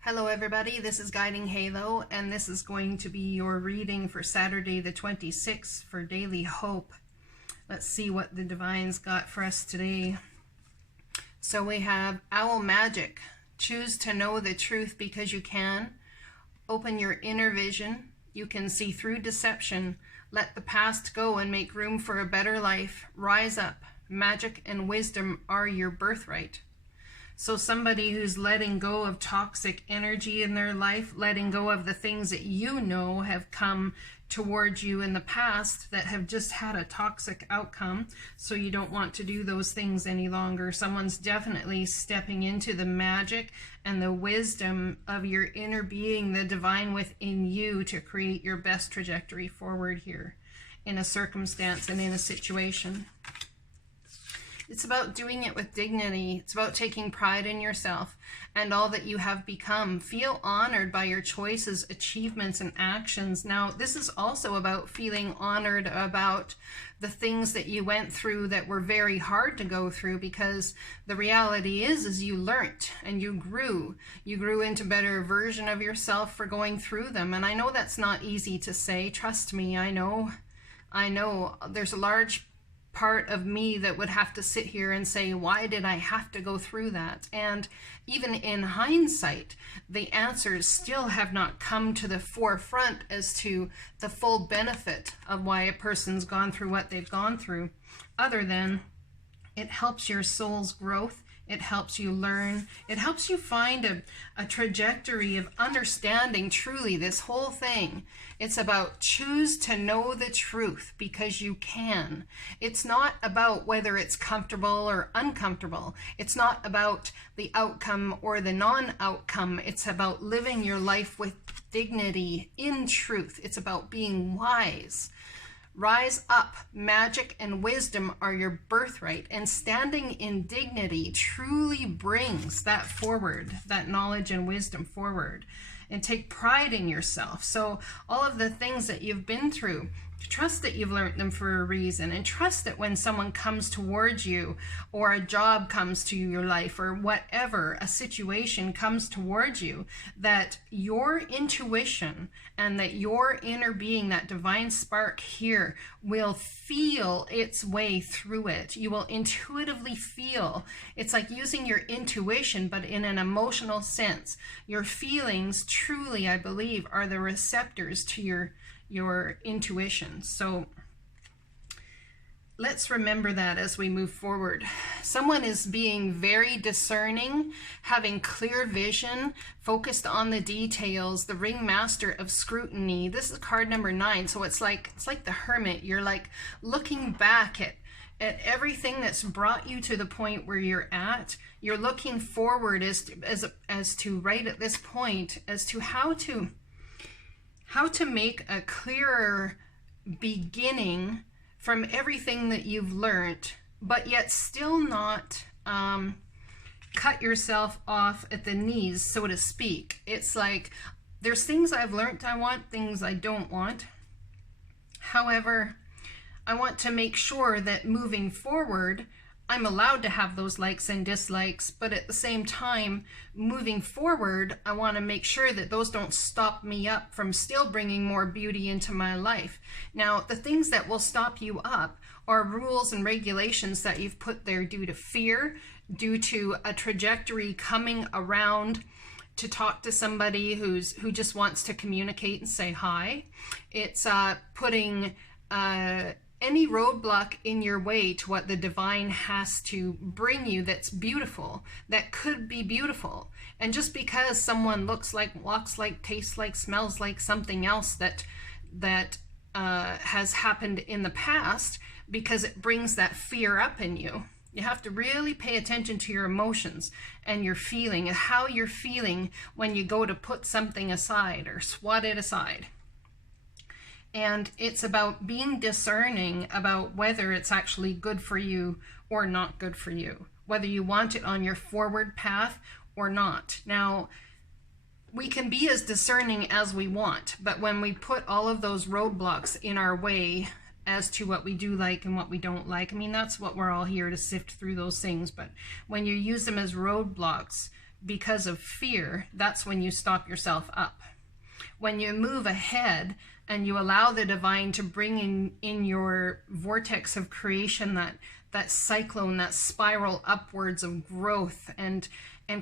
Hello everybody, this is Guiding Halo, and this is going to be your reading for Saturday the 26th for Daily Hope. Let's see what the Divine's got for us today. So we have Owl Magic. Choose to know the truth because you can. Open your inner vision. You can see through deception. Let the past go and make room for a better life. Rise up. Magic and wisdom are your birthright. So somebody who's letting go of toxic energy in their life, letting go of the things that you know have come towards you in the past that have just had a toxic outcome, so you don't want to do those things any longer. Someone's definitely stepping into the magic and the wisdom of your inner being, the divine within you, to create your best trajectory forward here in a circumstance and in a situation. It's about doing it with dignity. It's about taking pride in yourself and all that you have become. Feel honored by your choices, achievements, and actions. Now, this is also about feeling honored about the things that you went through that were very hard to go through, because the reality is you learnt and you grew. You grew into a better version of yourself for going through them. And I know that's not easy to say. Trust me, I know. There's a large part of me that would have to sit here and say, why did I have to go through that? And even in hindsight, the answers still have not come to the forefront as to the full benefit of why a person's gone through what they've gone through, other than it helps your soul's growth. It helps you learn. It helps you find a trajectory of understanding truly this whole thing. It's about choose to know the truth because you can. It's not about whether it's comfortable or uncomfortable. It's not about the outcome or the non-outcome. It's about living your life with dignity in truth. It's about being wise. Rise up. Magic and wisdom are your birthright, and standing in dignity truly brings that forward, that knowledge and wisdom forward. And take pride in yourself. So all of the things that you've been through, trust that you've learned them for a reason, and trust that when someone comes towards you, or a job comes to your life, or whatever, a situation comes towards you, that your intuition and that your inner being, that divine spark here, will feel its way through it. You will intuitively feel. It's like using your intuition, but in an emotional sense. Your feelings truly, I believe, are the receptors to your intuition. So let's remember that as we move forward. Someone is being very discerning, having clear vision, focused on the details, the ringmaster of scrutiny. This is card number 9. So it's like the hermit. You're like looking back at everything that's brought you to the point where you're at. You're looking forward as to right at this point as to how to make a clearer beginning from everything that you've learned, but yet still not cut yourself off at the knees, so to speak. It's like, there's things I've learned I want, things I don't want. However, I want to make sure that moving forward, I'm allowed to have those likes and dislikes, but at the same time, moving forward, I want to make sure that those don't stop me up from still bringing more beauty into my life. Now, the things that will stop you up are rules and regulations that you've put there due to fear, due to a trajectory coming around to talk to somebody who just wants to communicate and say hi. It's putting any roadblock in your way to what the divine has to bring you that's beautiful, that could be beautiful. And just because someone looks like, walks like, tastes like, smells like something else that has happened in the past, because it brings that fear up in you. You have to really pay attention to your emotions and your feeling, and how you're feeling when you go to put something aside or swat it aside. And it's about being discerning about whether it's actually good for you or not good for you, whether you want it on your forward path or not. Now, we can be as discerning as we want, but when we put all of those roadblocks in our way as to what we do like and what we don't like, I mean, that's what we're all here to sift through those things. But when you use them as roadblocks because of fear, that's when you stop yourself up. When you move ahead and you allow the divine to bring in your vortex of creation, that cyclone, that spiral upwards of growth and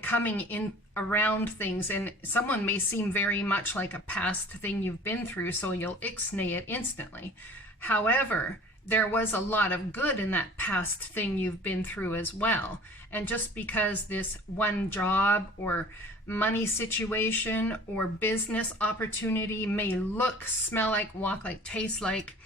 coming in around things, and someone may seem very much like a past thing you've been through, so you'll ixnay it instantly. However, there was a lot of good in that past thing you've been through as well. And just because this one job or money situation or business opportunity may look, smell like, walk like, taste like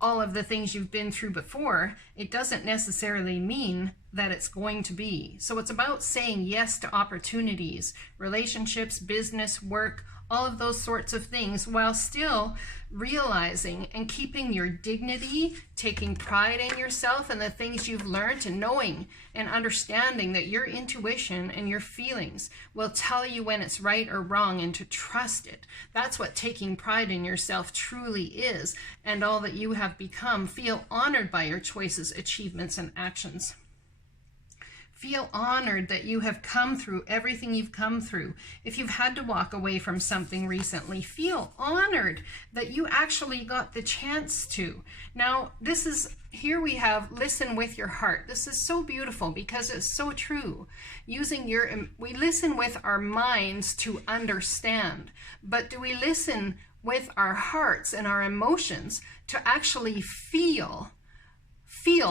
all of the things you've been through before, it doesn't necessarily mean that it's going to be. So it's about saying yes to opportunities, relationships, business, work, all of those sorts of things, while still realizing and keeping your dignity, taking pride in yourself and the things you've learned, and knowing and understanding that your intuition and your feelings will tell you when it's right or wrong, and to trust it. That's what taking pride in yourself truly is, and all that you have become. Feel honored by your choices, achievements, and actions. Feel honored that you have come through everything you've come through. If you've had to walk away from something recently, feel honored that you actually got the chance to. Now, here we have listen with your heart. This is so beautiful because it's so true. We listen with our minds to understand, but do we listen with our hearts and our emotions to actually feel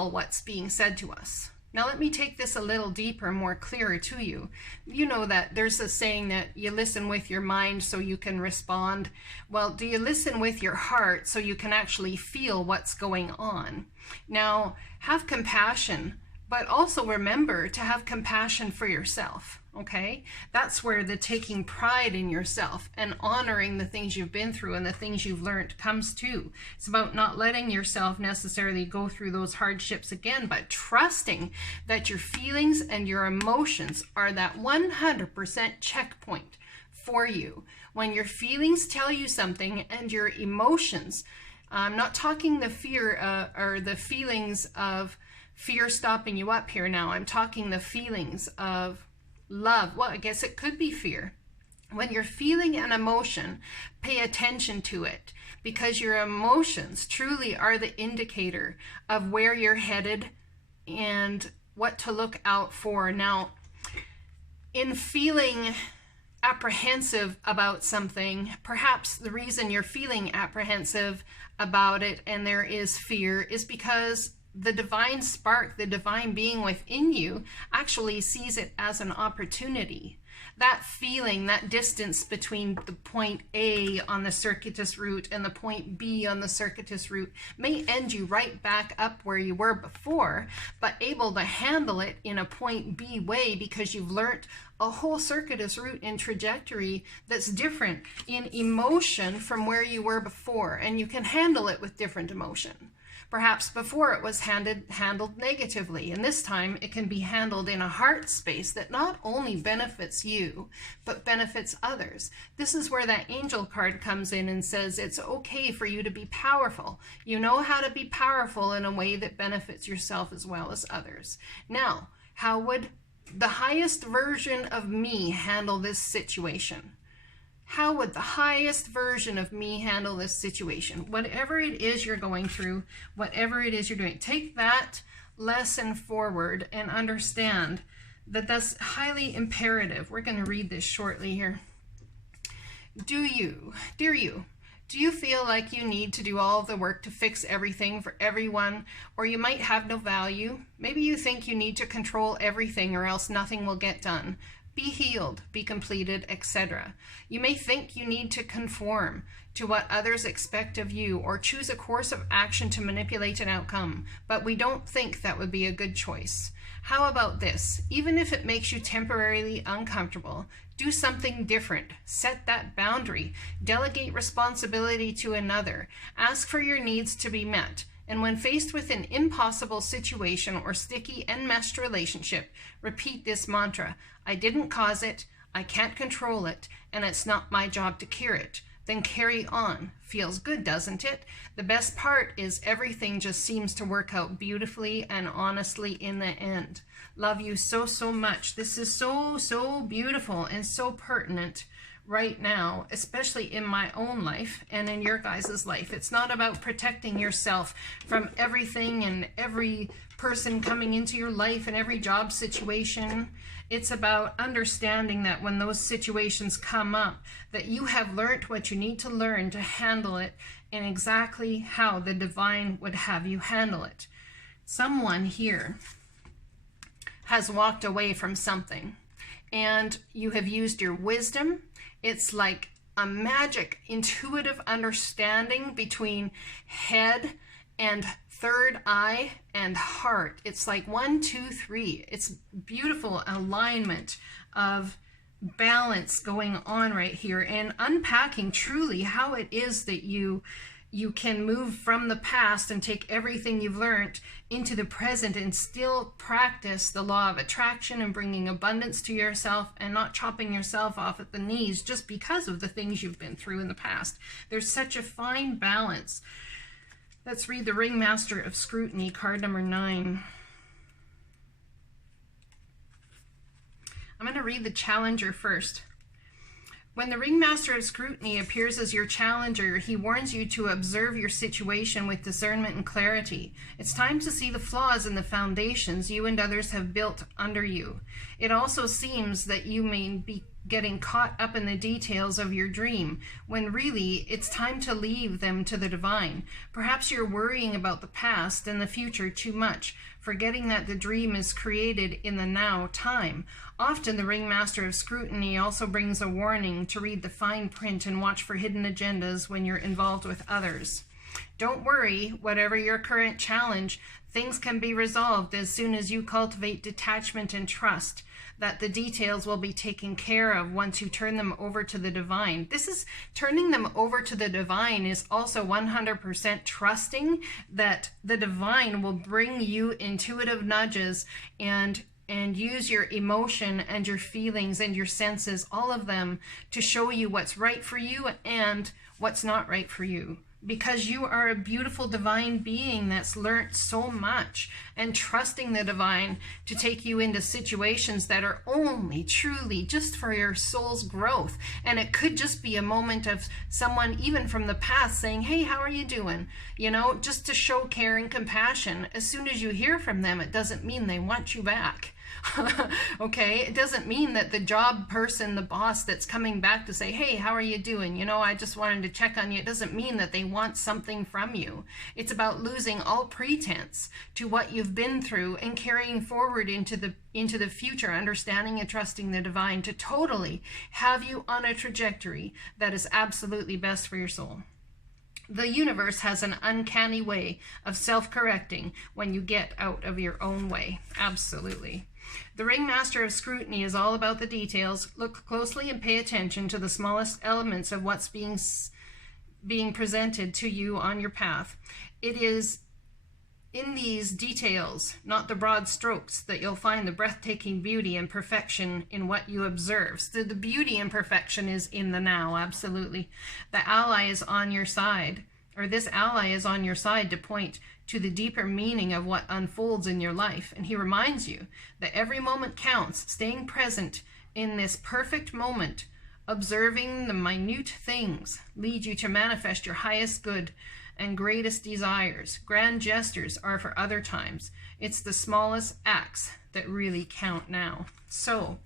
what's being said to us? Now let me take this a little deeper, more clearer to you. You know that there's a saying that you listen with your mind so you can respond. Well, do you listen with your heart so you can actually feel what's going on? Now, have compassion, but also remember to have compassion for yourself, okay? That's where the taking pride in yourself and honoring the things you've been through and the things you've learned comes to. It's about not letting yourself necessarily go through those hardships again, but trusting that your feelings and your emotions are that 100% checkpoint for you. When your feelings tell you something and your emotions, I'm not talking the fear or the feelings of fear stopping you up here now. I'm talking the feelings of love. Well, I guess it could be fear. When you're feeling an emotion, pay attention to it, because your emotions truly are the indicator of where you're headed and what to look out for. Now, in feeling apprehensive about something, perhaps the reason you're feeling apprehensive about it and there is fear is because the divine spark, the divine being within you, actually sees it as an opportunity. That feeling, that distance between the point A on the circuitous route and the point B on the circuitous route may end you right back up where you were before, but able to handle it in a point B way because you've learnt a whole circuitous route and trajectory that's different in emotion from where you were before, and you can handle it with different emotion. Perhaps before it was handled negatively, and this time it can be handled in a heart space that not only benefits you, but benefits others. This is where that angel card comes in and says it's okay for you to be powerful. You know how to be powerful in a way that benefits yourself as well as others. Now, how would the highest version of me handle this situation? How would the highest version of me handle this situation? Whatever it is you're going through, whatever it is you're doing, take that lesson forward and understand that that's highly imperative. We're going to read this shortly here. Dear you, do you feel like you need to do all of the work to fix everything for everyone, or you might have no value? Maybe you think you need to control everything or else nothing will get done. Be healed, be completed, etc. You may think you need to conform to what others expect of you or choose a course of action to manipulate an outcome, but we don't think that would be a good choice. How about this? Even if it makes you temporarily uncomfortable, do something different. Set that boundary. Delegate responsibility to another. Ask for your needs to be met. And when faced with an impossible situation or sticky, enmeshed relationship, repeat this mantra: I didn't cause it, I can't control it, and it's not my job to cure it. Then carry on. Feels good, doesn't it? The best part is everything just seems to work out beautifully and honestly in the end. Love you so, so much. This is so, so beautiful and so pertinent right now, especially in my own life and in your guys' life. It's not about protecting yourself from everything and every person coming into your life and every job situation. It's about understanding that when those situations come up, that you have learned what you need to learn to handle it in exactly how the divine would have you handle it. Someone here has walked away from something and you have used your wisdom. It's like a magic, intuitive understanding between head and third eye and heart. It's like 1, 2, 3. It's beautiful alignment of balance going on right here, and unpacking truly how it is that you can move from the past and take everything you've learned into the present and still practice the law of attraction and bringing abundance to yourself and not chopping yourself off at the knees just because of the things you've been through in the past. There's such a fine balance. Let's read the Ringmaster of Scrutiny, card number 9. I'm going to read the Challenger first. When the Ringmaster of Scrutiny appears as your challenger, he warns you to observe your situation with discernment and clarity. It's time to see the flaws in the foundations you and others have built under you. It also seems that you may be getting caught up in the details of your dream, when really it's time to leave them to the divine. Perhaps you're worrying about the past and the future too much, forgetting that the dream is created in the now time. Often the Ringmaster of Scrutiny also brings a warning to read the fine print and watch for hidden agendas when you're involved with others. Don't worry, whatever your current challenge, things can be resolved as soon as you cultivate detachment and trust that the details will be taken care of once you turn them over to the divine. This is turning them over to the divine is also 100% trusting that the divine will bring you intuitive nudges and use your emotion and your feelings and your senses, all of them, to show you what's right for you and what's not right for you. Because you are a beautiful divine being that's learnt so much, and trusting the divine to take you into situations that are only truly just for your soul's growth. And it could just be a moment of someone even from the past saying, hey, how are you doing? You know, just to show care and compassion. As soon as you hear from them, it doesn't mean they want you back. Okay, it doesn't mean that the job person, the boss that's coming back to say, hey, how are you doing? You know, I just wanted to check on you. It doesn't mean that they want something from you. It's about losing all pretense to what you've been through and carrying forward into the future, understanding and trusting the divine to totally have you on a trajectory that is absolutely best for your soul. The universe has an uncanny way of self-correcting when you get out of your own way. Absolutely. The Ringmaster of Scrutiny is all about the details. Look closely and pay attention to the smallest elements of what's being presented to you on your path. It is in these details, not the broad strokes, that you'll find the breathtaking beauty and perfection in what you observe. So the beauty and perfection is in the now, absolutely. The ally is on your side, or this ally is on your side to point to the deeper meaning of what unfolds in your life. And he reminds you that every moment counts, staying present in this perfect moment, observing the minute things lead you to manifest your highest good and greatest desires. Grand gestures are for other times. It's the smallest acts that really count now. So,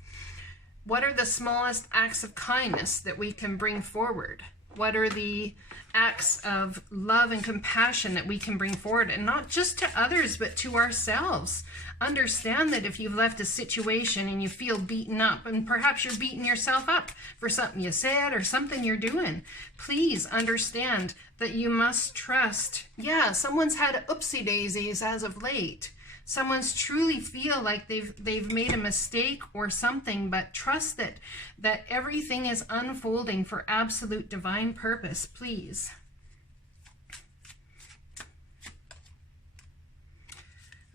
what are the smallest acts of kindness that we can bring forward? What are the acts of love and compassion that we can bring forward, and not just to others, but to ourselves? Understand that if you've left a situation and you feel beaten up, and perhaps you're beating yourself up for something you said or something you're doing, please understand that you must trust. Yeah, someone's had oopsie daisies as of late. Someone's truly feel like they've made a mistake or something, but trust that everything is unfolding for absolute divine purpose, please.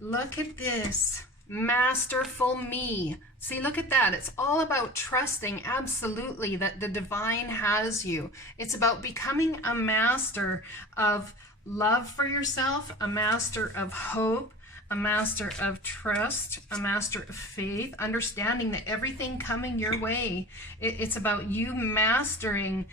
Look at this. Masterful me. See, look at that. It's all about trusting absolutely that the divine has you. It's about becoming a master of love for yourself, a master of hope, a master of trust, a master of faith, understanding that everything coming your way, it's about you mastering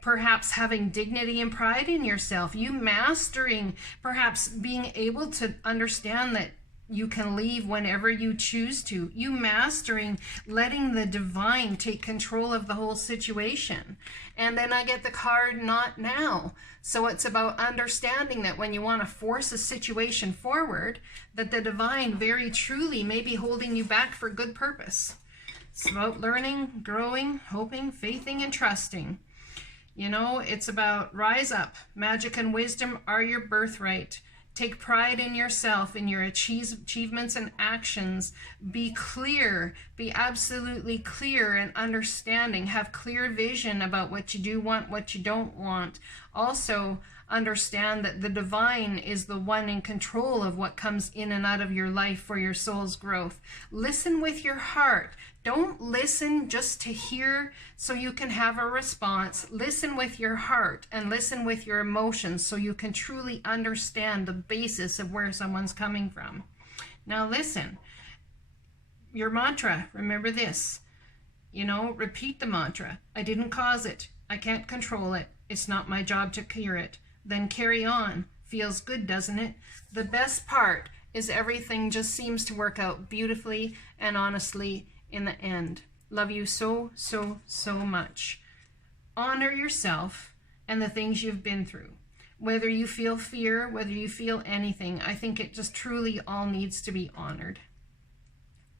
perhaps having dignity and pride in yourself, you mastering perhaps being able to understand that you can leave whenever you choose to, you mastering letting the divine take control of the whole situation. And then I get the card, not now. So it's about understanding that when you want to force a situation forward, that the divine very truly may be holding you back for good purpose. It's about learning, growing, hoping, faithing, and trusting. You know, it's about rise up. Magic and wisdom are your birthright. Take pride in yourself, in your achievements and actions. Be clear, be absolutely clear and understanding. Have clear vision about what you do want, what you don't want. Also, understand that the divine is the one in control of what comes in and out of your life for your soul's growth. Listen with your heart. Don't listen just to hear so you can have a response. Listen with your heart and listen with your emotions so you can truly understand the basis of where someone's coming from. Now listen, your mantra, remember this. You know, repeat the mantra. I didn't cause it. I can't control it. It's not my job to cure it. Then carry on. Feels good, doesn't it? The best part is everything just seems to work out beautifully and honestly in the end. Love you so, so, so much. Honor yourself and the things you've been through. Whether you feel fear, whether you feel anything, I think it just truly all needs to be honored.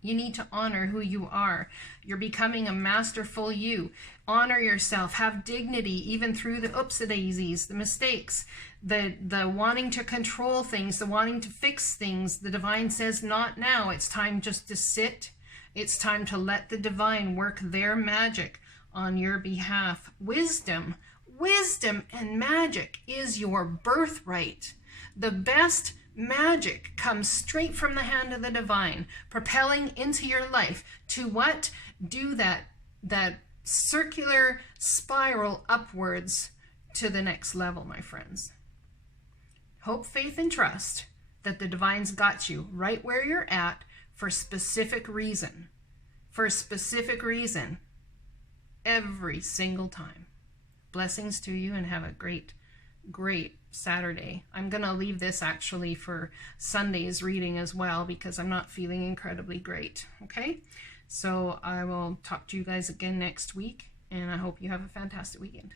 You need to honor who you are. You're becoming a masterful you. Honor yourself. Have dignity even through the oopsie-daisies, the mistakes, the wanting to control things, the wanting to fix things. The divine says, not now. It's time just to sit. It's time to let the divine work their magic on your behalf. Wisdom and magic is your birthright. The best magic comes straight from the hand of the divine, propelling into your life to what? Do that circular spiral upwards to the next level, my friends. Hope, faith, and trust that the divine's got you right where you're at for a specific reason. For a specific reason. Every single time. Blessings to you and have a great, great Saturday. I'm going to leave this actually for Sunday's reading as well because I'm not feeling incredibly great. Okay? So I will talk to you guys again next week and I hope you have a fantastic weekend.